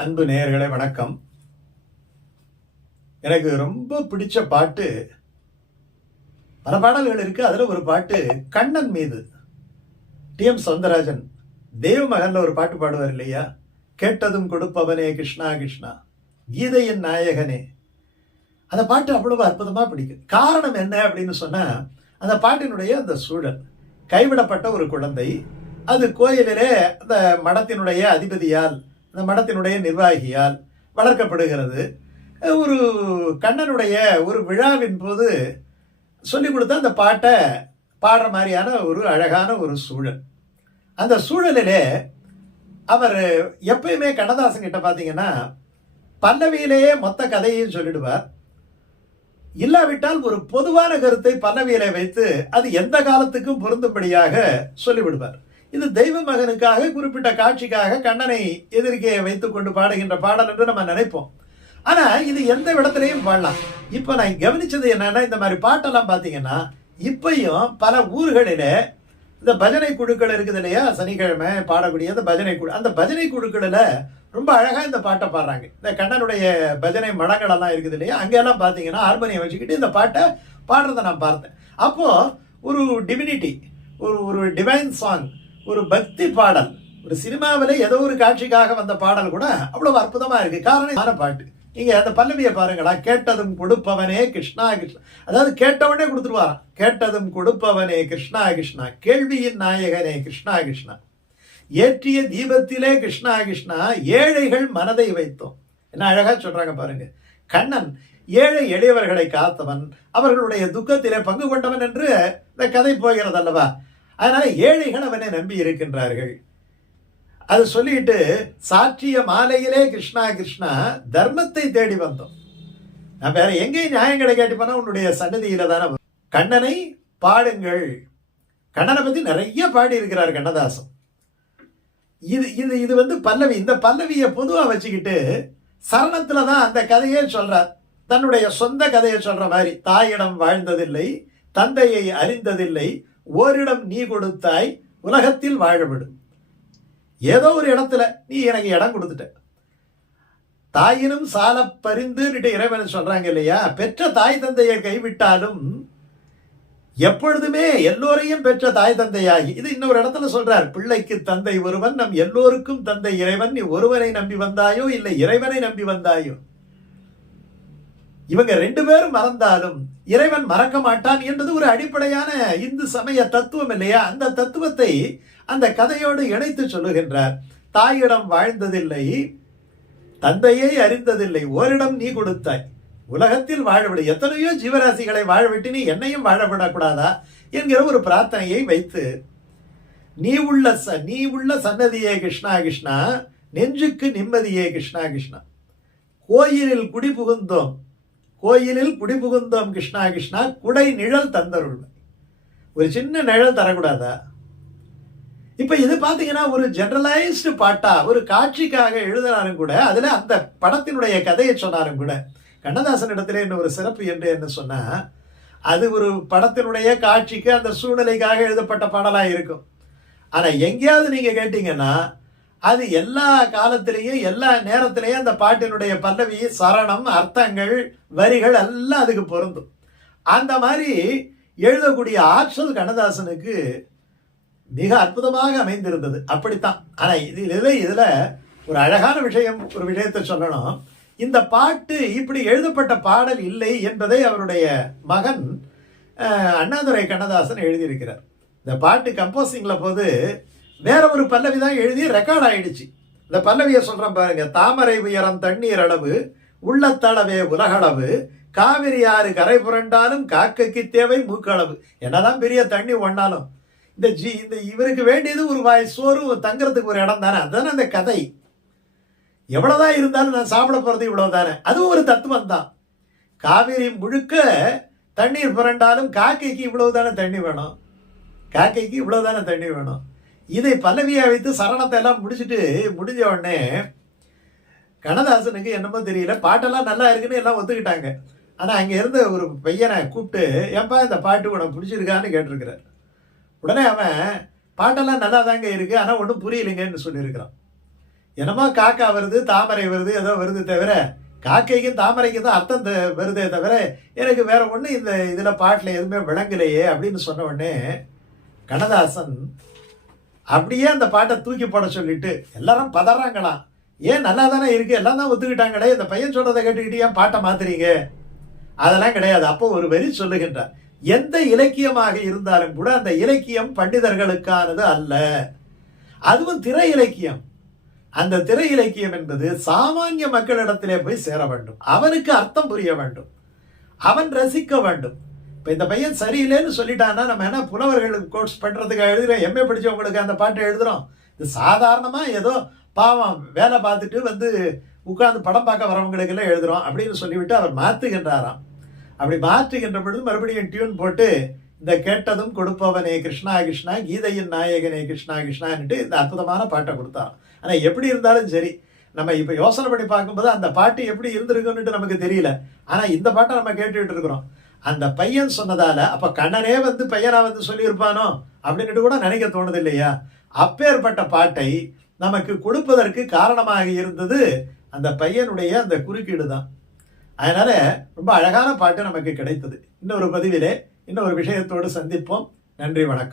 அன்பு நேயர்களே வணக்கம். எனக்கு ரொம்ப பிடிச்ச பாட்டு பல பாடல்கள் இருக்கு. அதில் ஒரு பாட்டு கண்ணன் மீது. டி எம் சௌந்தரராஜன் தேவ மகன்ல ஒரு பாட்டு பாடுவார் இல்லையா? கேட்டதும் கொடுப்பவனே கிருஷ்ணா கிருஷ்ணா. கீதையின் நாயகனே. அந்த பாட்டு அவ்வளவு அற்புதமாக பிடிக்கும். காரணம் என்ன அப்படின்னு சொன்னால் அந்த பாட்டினுடைய அந்த சூழல். கைவிடப்பட்ட ஒரு குழந்தை அது கோயிலிலே அந்த மடத்தினுடைய அதிபதியால் அந்த மடத்தினுடைய நிர்வாகியால் வளர்க்கப்படுகிறது. ஒரு கண்ணனுடைய ஒரு விழாவின் போது சொல்லி கொடுத்த அந்த பாட்டை பாடுற மாதிரியான ஒரு அழகான ஒரு சூழல். அந்த சூழலிலே அவர் எப்பயுமே கண்ணதாசன் கிட்ட பார்த்தீங்கன்னா பல்லவியிலேயே மொத்த கதையையும் சொல்லிடுவார். இல்லாவிட்டால் ஒரு பொதுவான கருத்தை பல்லவியிலே வைத்து அது எந்த காலத்துக்கும் பொருந்தும்படியாக சொல்லிவிடுவார். இது தெய்வ மகனுக்காக குறிப்பிட்ட காட்சிக்காக கண்ணனை எதிர்க்கே வைத்துக் கொண்டு பாடுகின்ற பாடல் என்று நம்ம நினைப்போம். ஆனா இது எந்த இடத்துலையும் பாடலாம் இப்ப நான் கவனிச்சது என்னன்னா இந்த மாதிரி பாட்டெல்லாம் பாத்தீங்கன்னா இப்பையும் பல ஊர்களிலே இந்த பஜனை குழுக்கள் இருக்குது இல்லையா? சனிக்கிழமை பாடக்கூடிய அந்த பஜனை குழு அந்த பஜனை குழுக்களில் ரொம்ப அழகாக இந்த பாட்டை பாடுறாங்க. இந்த கண்ணனுடைய பஜனை மடங்களெல்லாம் இருக்குது இல்லையா? அங்கெல்லாம் பார்த்தீங்கன்னா ஹார்மோனியம் வச்சுக்கிட்டு இந்த பாட்டை பாடுறதை நான் பார்த்தேன். அப்போது ஒரு டிவினிட்டி ஒரு ஒரு டிவைன் சாங் ஒரு பக்தி பாடல். ஒரு சினிமாவில் ஏதோ ஒரு காட்சிக்காக வந்த பாடல் கூட அவ்வளவு அற்புதமா இருக்கு. காரணம் பாட்டு. நீங்க அந்த பல்லவியை பாருங்களா. கேட்டதும் கொடுப்பவனே கிருஷ்ணா கிருஷ்ணா. அதாவது கேட்டவனே கொடுத்துருவாராம் கேட்டதும் கொடுப்பவனே கிருஷ்ணா கிருஷ்ணா. கேள்வியின் நாயகனே கிருஷ்ணா கிருஷ்ணா. ஏற்றிய தீபத்திலே கிருஷ்ணா கிருஷ்ணா. ஏழைகள் மனதை வைத்தோம். என்ன அழகா சொல்றாங்க பாருங்க. கண்ணன் ஏழை எளியவர்களை காத்தவன் அவர்களுடைய துக்கத்திலே பங்கு கொண்டவன் என்று இந்த கதை போகிறது அல்லவா அதனால ஏழைகள் அவனை நம்பி இருக்கின்றார்கள். அது சொல்லிட்டு சாற்றிய மாலையிலே கிருஷ்ணா கிருஷ்ணா தர்மத்தை தேடி வந்தோம். நான் வேற எங்கேயும் நியாயங்களை கேட்டு போனா உன்னுடைய சன்னதியில தானே கண்ணனை பாடுங்கள். கண்ணனை பத்தி நிறைய பாடி இருக்கிறார் கண்ணதாசன். இது இது இது வந்து பல்லவி. இந்த பல்லவியை பொதுவாக வச்சுக்கிட்டு சரணத்தில் தான் அந்த கதையே சொல்கிறார் தன்னுடைய சொந்த கதையை சொல்கிற மாதிரி தாயிடம் வாழ்ந்ததில்லை தந்தையை அறிந்ததில்லை ஓரிடம் நீ கொடுத்தாய் உலகத்தில் வாழவிடும். ஏதோ ஒரு இடத்துல நீ எனக்கு இடம் கொடுத்துட்ட. தாயினும் சால பரிந்துன்னுட்டு இறைவன் சொல்றாங்க இல்லையா? பெற்ற தாய் தந்தையை கைவிட்டாலும் எப்பொழுதுமே எல்லோரையும் பெற்ற தாய் தந்தையாகி இது இன்னொரு இடத்துல சொல்றார் பிள்ளைக்கு தந்தை ஒருவன் நம் எல்லோருக்கும் தந்தை இறைவன் நீ ஒருவனை நம்பி வந்தாயோ இல்லை இறைவனை நம்பி வந்தாயோ? இவங்க ரெண்டு பேரும் மறந்தாலும் இறைவன் மறக்க மாட்டான் என்பது ஒரு அடிப்படையான இந்து சமய தத்துவம் இல்லையா? அந்த தத்துவத்தை அந்த கதையோடு இணைத்து சொல்லுகின்றார். தாயிடம் வாழ்ந்ததில்லை தந்தையை அறிந்ததில்லை ஓரிடம் நீ கொடுத்தாய். உலகத்தில் வாழவிடு எத்தனையோ ஜீவராசிகளை வாழவிட்டு நீ என்னையும் வாழவிடக்கூடாதா என்கிற ஒரு பிரார்த்தனையை வைத்து நீ உள்ள ச நீ உள்ள சன்னதியே கிருஷ்ணா கிருஷ்ணா நெஞ்சுக்கு நிம்மதியே கிருஷ்ணா கிருஷ்ணா. கோயிலில் குடி புகுந்தோம். கோயிலில் குடிபுகுந்தோம் கிருஷ்ணா கிருஷ்ணா குடை நிழல் தந்தருள் ஒரு சின்ன நிழல் தரக்கூடாதா? இப்போ இது பார்த்தீங்கன்னா ஒரு ஜெனரலைஸ்டு பாட்டா ஒரு காட்சிக்காக எழுதினாலும் கூட அதில் அந்த படத்தினுடைய கதையை சொன்னாரும் கூட கண்ணதாசன் இடத்துல என்ன ஒரு சிறப்பு என்று என்ன சொன்னால் அது ஒரு படத்தினுடைய காட்சிக்கு அந்த சூழ்நிலைக்காக எழுதப்பட்ட பாடலாக இருக்கும். ஆனால் எங்கேயாவது நீங்கள் கேட்டிங்கன்னா அது எல்லா காலத்திலையும் எல்லா நேரத்திலையும் அந்த பாட்டினுடைய பல்லவி சரணம் அர்த்தங்கள் வரிகள் எல்லாம் அதுக்கு பொருந்தும். அந்த மாதிரி எழுதக்கூடிய ஆற்றல் கண்ணதாசனுக்கு மிக அற்புதமாக அமைந்திருந்தது. அப்படித்தான். ஆனால் இது இதில் இதில் ஒரு அழகான விஷயம் ஒரு விஷயத்தை சொல்லணும். இந்த பாட்டு இப்படி எழுதப்பட்ட பாடல் இல்லை என்பதை அவருடைய மகன் அண்ணாதுரை கண்ணதாசன் எழுதியிருக்கிறார். இந்த பாட்டு கம்போசிங்கில் போது வேற ஒரு பல்லவி தான் எழுதி ரெக்கார்ட் ஆயிடுச்சு. இந்த பல்லவியை சொல்கிறேன் பாருங்க. தாமரை உயரம் தண்ணீர் அளவு உள்ளத்தளவே உலகளவு காவிரி ஆறு கரை புரண்டாலும் காக்கைக்கு தேவை மூக்களவு. என்னதான் பெரிய தண்ணி ஒண்ணாலும். இந்த ஜி இந்த இவருக்கு வேண்டியது ஒரு வாய் சோறு தங்குறதுக்கு ஒரு இடம் தானே. அதுதானே அந்த கதை. எவ்வளோதான் இருந்தாலும் நான் சாப்பிட போகிறது இவ்வளோ தானே. அதுவும் ஒரு தத்துவம் தான். காவிரி முழுக்க தண்ணீர் புரண்டாலும் காக்கைக்கு இவ்வளவு தானே தண்ணி வேணும். காக்கைக்கு இவ்வளோ தானே தண்ணி வேணும். இதை பல்லவியை வைத்து சரணத்தை எல்லாம் முடிச்சுட்டு முடிஞ்ச உடனே கண்ணதாசனுக்கு என்னமோ தெரியல பாட்டெல்லாம் நல்லா இருக்குன்னு எல்லாம் ஒத்துக்கிட்டாங்க. ஆனால் அங்கே இருந்த ஒரு பையனை கூப்பிட்டு ஏப்பா இந்த பாட்டு உனக்கு பிடிச்சிருக்கான்னு கேட்டிருக்கிறார். உடனே அவன் பாட்டெல்லாம் நல்லா தாங்க இருக்குது ஆனால் ஒன்றும் புரியலைங்கன்னு சொல்லியிருக்கிறான். என்னமோ காக்கா வருது தாமரை வருது ஏதோ வருது தவிர காக்கைக்கும் தாமரைக்கும் தான் அர்த்தம் வருதே தவிர எனக்கு வேற ஒன்றும் இந்த இதில் பாட்டில் எதுவுமே விளங்கலையே அப்படின்னு சொன்ன உடனே கண்ணதாசன் அப்படியே அந்த பாட்டை தூக்கி போட சொல்லிட்டு எல்லாரும் பதறாங்களாம் ஏன் நல்லா தானே இருக்குது எல்லாம் தான் ஒத்துக்கிட்டாங்களே? இந்த பையன் சொல்கிறத கேட்டுக்கிட்டு ஏன் பாட்டை மாற்றுறீங்க அதெல்லாம் கிடையாது. அப்போ ஒரு வரி சொல்லுகின்றார். எந்த இலக்கியமாக இருந்தாலும் கூட அந்த இலக்கியம் பண்டிதர்களுக்கானது அல்ல. அதுவும் திரை இலக்கியம். அந்த திரை இலக்கியம் என்பது சாமானிய மக்களிடத்திலே போய் சேர வேண்டும். அவனுக்கு அர்த்தம் புரிய வேண்டும். அவன் ரசிக்க வேண்டும். இப்போ இந்த பையன் சரியில்லைன்னு சொல்லிட்டான்னா நம்ம என்ன புலவர்களுக்கு கோர்ஸ் பண்ணுறதுக்கு எழுதுறோம் எம்ஏ படித்தவங்களுக்கு அந்த பாட்டை எழுதுறோம். இது சாதாரணமாக ஏதோ பாவம் வேலை பார்த்துட்டு வந்து உட்காந்து படம் பார்க்க வரவங்களுக்கு எல்லாம் எழுதுறோம் அப்படின்னு சொல்லிவிட்டு அவர் மாற்றுகின்றாராம். அப்படி மாற்றுகின்ற பொழுது மறுபடியும் டியூன் போட்டு இந்த கேட்டதும் கொடுப்பவனே கிருஷ்ணா கிருஷ்ணா கீதையின் நாயகனே கிருஷ்ணா கிருஷ்ணான்ட்டு இந்த அற்புதமான பாட்டை கொடுத்தாராம். ஆனால் எப்படி இருந்தாலும் சரி நம்ம இப்போ யோசனை பண்ணி பார்க்கும்போது அந்த பாட்டு எப்படி இருந்திருக்குன்னுட்டு நமக்கு தெரியல. ஆனால் இந்த பாட்டை நம்ம கேட்டுக்கிட்டு இருக்கிறோம். அந்த பையன் சொன்னதால அப்ப கண்ணனே வந்து பையனா வந்து சொல்லியிருப்பானோ அப்படின்ட்டு கூட நினைக்க தோணுது இல்லையா அப்பேற்பட்ட பாட்டை நமக்கு கொடுப்பதற்கு காரணமாக இருந்தது அந்த பையனுடைய அந்த குறுக்கீடு தான். அதனால ரொம்ப அழகான பாட்டு நமக்கு கிடைத்தது. இன்னொரு பதிவிலே இன்னொரு விஷயத்தோடு சந்திப்போம். நன்றி வணக்கம்.